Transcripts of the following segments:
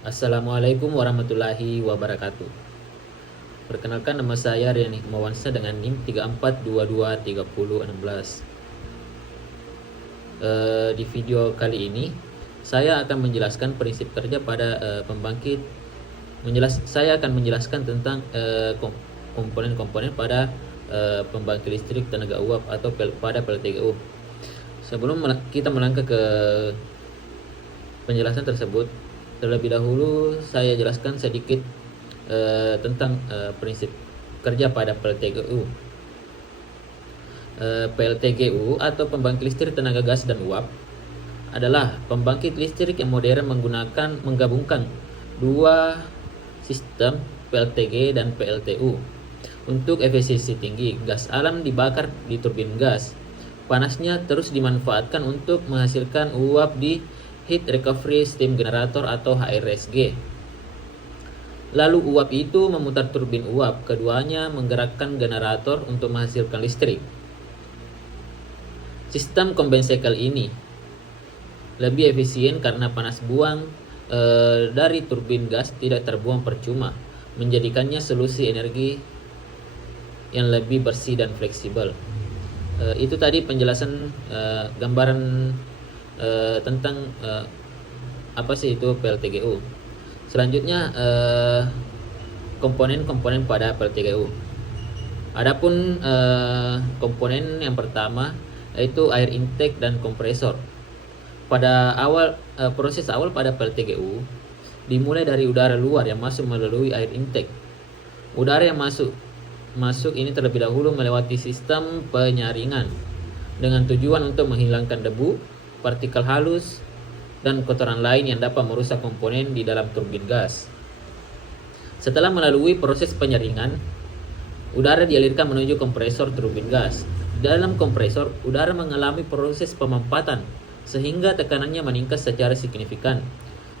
Assalamualaikum warahmatullahi wabarakatuh. Perkenalkan, nama saya Rian Hikmawansyah dengan NIM 34223016. Di video kali ini saya akan menjelaskan prinsip kerja pada pembangkit. Saya akan menjelaskan tentang komponen-komponen pada pembangkit listrik tenaga uap atau pada PLTGU. Sebelum kita melangkah ke penjelasan tersebut, terlebih dahulu saya jelaskan sedikit tentang prinsip kerja pada PLTGU. PLTGU atau pembangkit listrik tenaga gas dan uap adalah pembangkit listrik yang modern menggabungkan dua sistem PLTG dan PLTU untuk efisiensi tinggi. Gas alam dibakar di turbin gas. Panasnya terus dimanfaatkan untuk menghasilkan uap di Heat Recovery Steam Generator atau HRSG. Lalu uap itu memutar turbin uap, keduanya menggerakkan generator untuk menghasilkan listrik. Sistem combined ini lebih efisien karena panas buang dari turbin gas tidak terbuang percuma, menjadikannya solusi energi yang lebih bersih dan fleksibel. Itu tadi penjelasan gambaran tentang apa sih itu PLTGU. Selanjutnya komponen-komponen pada PLTGU. Adapun komponen yang pertama yaitu air intake dan kompresor. Pada proses awal pada PLTGU dimulai dari udara luar yang masuk melalui air intake. Udara yang masuk ini terlebih dahulu melewati sistem penyaringan dengan tujuan untuk menghilangkan debu, partikel halus, dan kotoran lain yang dapat merusak komponen di dalam turbin gas. Setelah melalui proses penyaringan, udara dialirkan menuju kompresor turbin gas. Dalam kompresor, udara mengalami proses pemampatan sehingga tekanannya meningkat secara signifikan.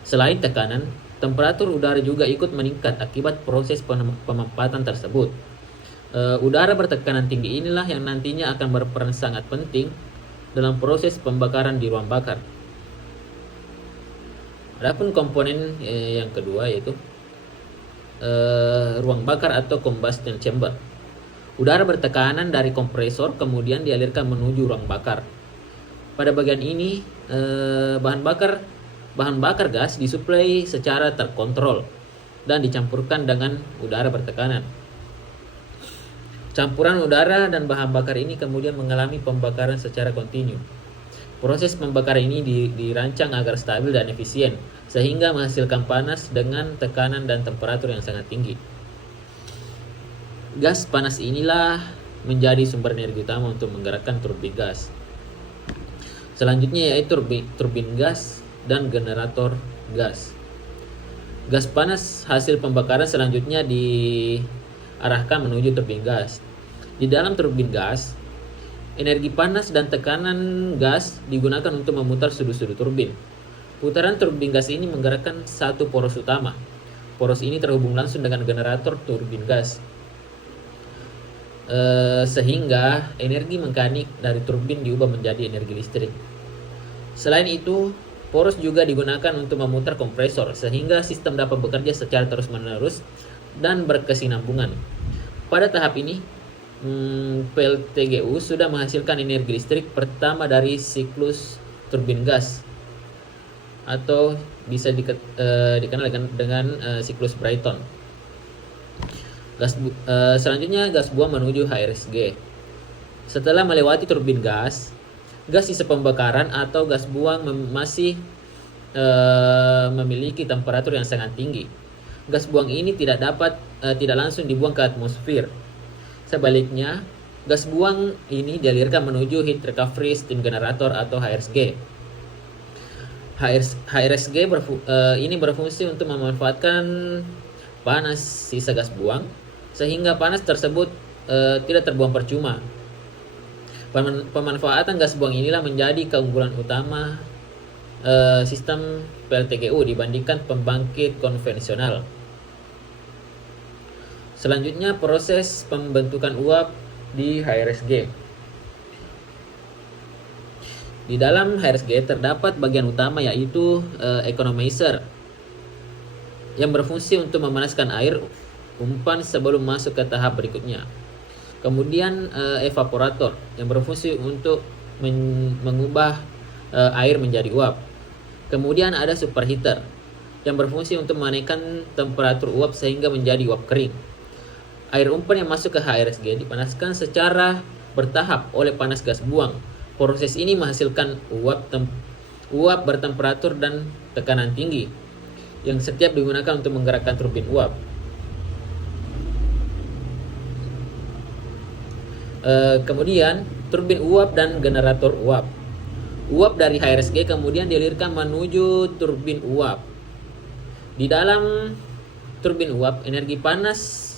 Selain tekanan, temperatur udara juga ikut meningkat akibat proses pemampatan tersebut. Udara bertekanan tinggi inilah yang nantinya akan berperan sangat penting dalam proses pembakaran di ruang bakar. Adapun komponen yang kedua yaitu ruang bakar atau combustion chamber. Udara bertekanan dari kompresor kemudian dialirkan menuju ruang bakar. Pada bagian ini bahan bakar gas disuplai secara terkontrol dan dicampurkan dengan udara bertekanan. Campuran udara dan bahan bakar ini kemudian mengalami pembakaran secara kontinu. Proses pembakaran ini dirancang agar stabil dan efisien, sehingga menghasilkan panas dengan tekanan dan temperatur yang sangat tinggi. Gas panas inilah menjadi sumber energi utama untuk menggerakkan turbin gas. Selanjutnya yaitu turbin gas dan generator gas. Gas panas hasil pembakaran selanjutnya diarahkan menuju turbin gas. Di dalam turbin gas, energi panas dan tekanan gas digunakan untuk memutar sudut-sudut turbin. Putaran turbin gas ini menggerakkan satu poros utama. Poros ini terhubung langsung dengan generator turbin gas, sehingga energi mekanik dari turbin diubah menjadi energi listrik. Selain itu, poros juga digunakan untuk memutar kompresor, sehingga sistem dapat bekerja secara terus-menerus dan berkesinambungan. Pada tahap ini, PLTGU sudah menghasilkan energi listrik pertama dari siklus turbin gas, atau bisa dikenal dengan siklus Brayton. Selanjutnya gas buang menuju HRSG. Setelah melewati turbin gas sisa pembakaran atau gas buang masih memiliki temperatur yang sangat tinggi. Gas buang ini tidak langsung dibuang ke atmosfer. Sebaliknya, gas buang ini dialirkan menuju Heat Recovery Steam Generator atau HRSG. HRSG ini berfungsi untuk memanfaatkan panas sisa gas buang, sehingga panas tersebut tidak terbuang percuma. Pemanfaatan gas buang inilah menjadi keunggulan utama sistem PLTGU dibandingkan pembangkit konvensional. Selanjutnya proses pembentukan uap di HRSG. Di dalam HRSG terdapat bagian utama yaitu economizer. yang berfungsi untuk memanaskan air umpan sebelum masuk ke tahap berikutnya. Kemudian evaporator yang berfungsi untuk mengubah air menjadi uap. Kemudian ada superheater yang berfungsi untuk menaikkan temperatur uap sehingga menjadi uap kering. Air umpan yang masuk ke HRSG dipanaskan secara bertahap oleh panas gas buang. Proses ini menghasilkan uap bertemperatur dan tekanan tinggi yang setiap digunakan untuk menggerakkan turbin uap. Kemudian turbin uap dan generator uap. Uap dari HRSG kemudian dialirkan menuju turbin uap. Di dalam turbin uap, energi panas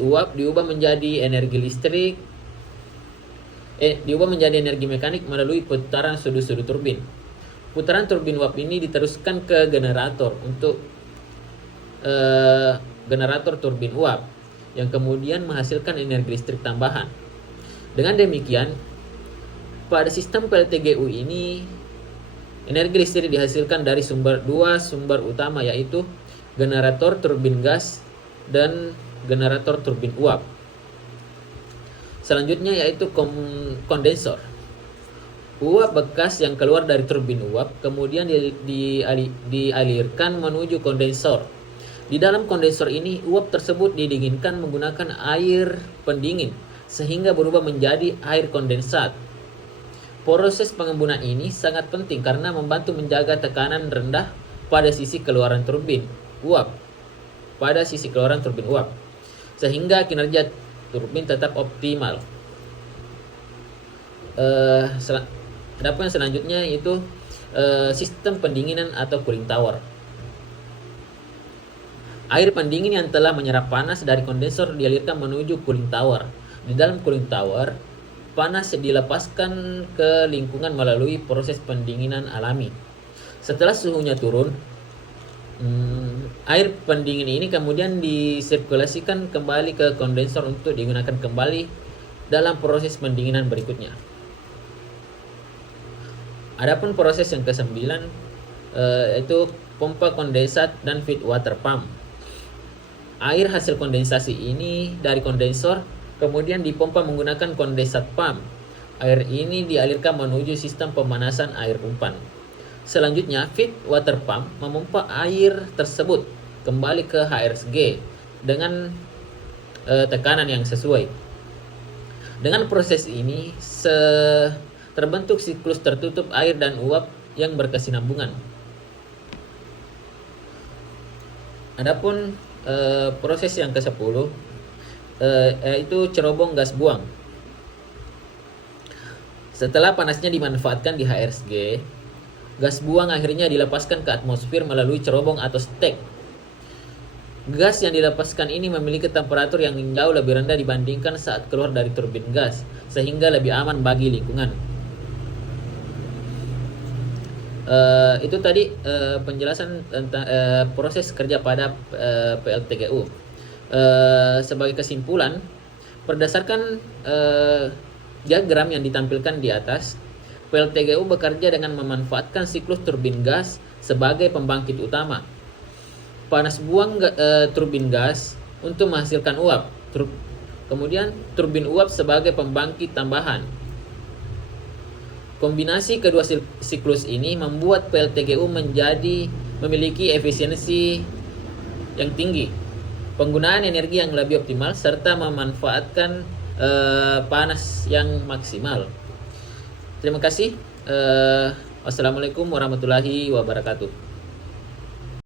uap diubah menjadi energi listrik, diubah menjadi energi mekanik melalui putaran sudut-sudut turbin. Putaran turbin uap ini diteruskan ke generator untuk generator turbin uap yang kemudian menghasilkan energi listrik tambahan. Dengan demikian, pada sistem PLTGU ini energi listrik dihasilkan dari dua sumber utama, yaitu generator turbin gas dan generator turbin uap. Selanjutnya yaitu kondensor. Uap bekas yang keluar dari turbin uap kemudian dialirkan menuju kondensor. Di dalam kondensor ini, uap tersebut didinginkan menggunakan air pendingin sehingga berubah menjadi air kondensat. Proses pengembunan ini sangat penting karena membantu menjaga tekanan rendah pada sisi keluaran turbin uap, sehingga kinerja turbin tetap optimal. Adapun yang selanjutnya yaitu sistem pendinginan atau cooling tower. Air pendingin yang telah menyerap panas dari kondensor dialirkan menuju cooling tower. Di dalam cooling tower, panas dilepaskan ke lingkungan melalui proses pendinginan alami. Setelah suhunya turun, air pendingin ini kemudian disirkulasikan kembali ke kondensor untuk digunakan kembali dalam proses pendinginan berikutnya. Adapun proses yang ke-9 yaitu pompa kondensat dan feed water pump. Air hasil kondensasi ini dari kondensor kemudian dipompa menggunakan kondensat pump. Air ini dialirkan menuju sistem pemanasan air umpan. Selanjutnya, feed water pump memompa air tersebut kembali ke HRSG dengan tekanan yang sesuai. Dengan proses ini, terbentuk siklus tertutup air dan uap yang berkesinambungan. Adapun proses yang ke-10 yaitu cerobong gas buang. Setelah panasnya dimanfaatkan di HRSG, gas buang akhirnya dilepaskan ke atmosfer melalui cerobong atau stek. Gas yang dilepaskan ini memiliki temperatur yang jauh lebih rendah dibandingkan saat keluar dari turbin gas, sehingga lebih aman bagi lingkungan. Itu tadi penjelasan tentang proses kerja pada PLTGU. Sebagai kesimpulan, berdasarkan diagram yang ditampilkan di atas, PLTGU bekerja dengan memanfaatkan siklus turbin gas sebagai pembangkit utama. Panas buang turbin gas untuk menghasilkan uap. Kemudian turbin uap sebagai pembangkit tambahan. Kombinasi kedua siklus ini membuat PLTGU memiliki efisiensi yang tinggi, penggunaan energi yang lebih optimal, serta memanfaatkan panas yang maksimal. Terima kasih. Wassalamualaikum warahmatullahi wabarakatuh.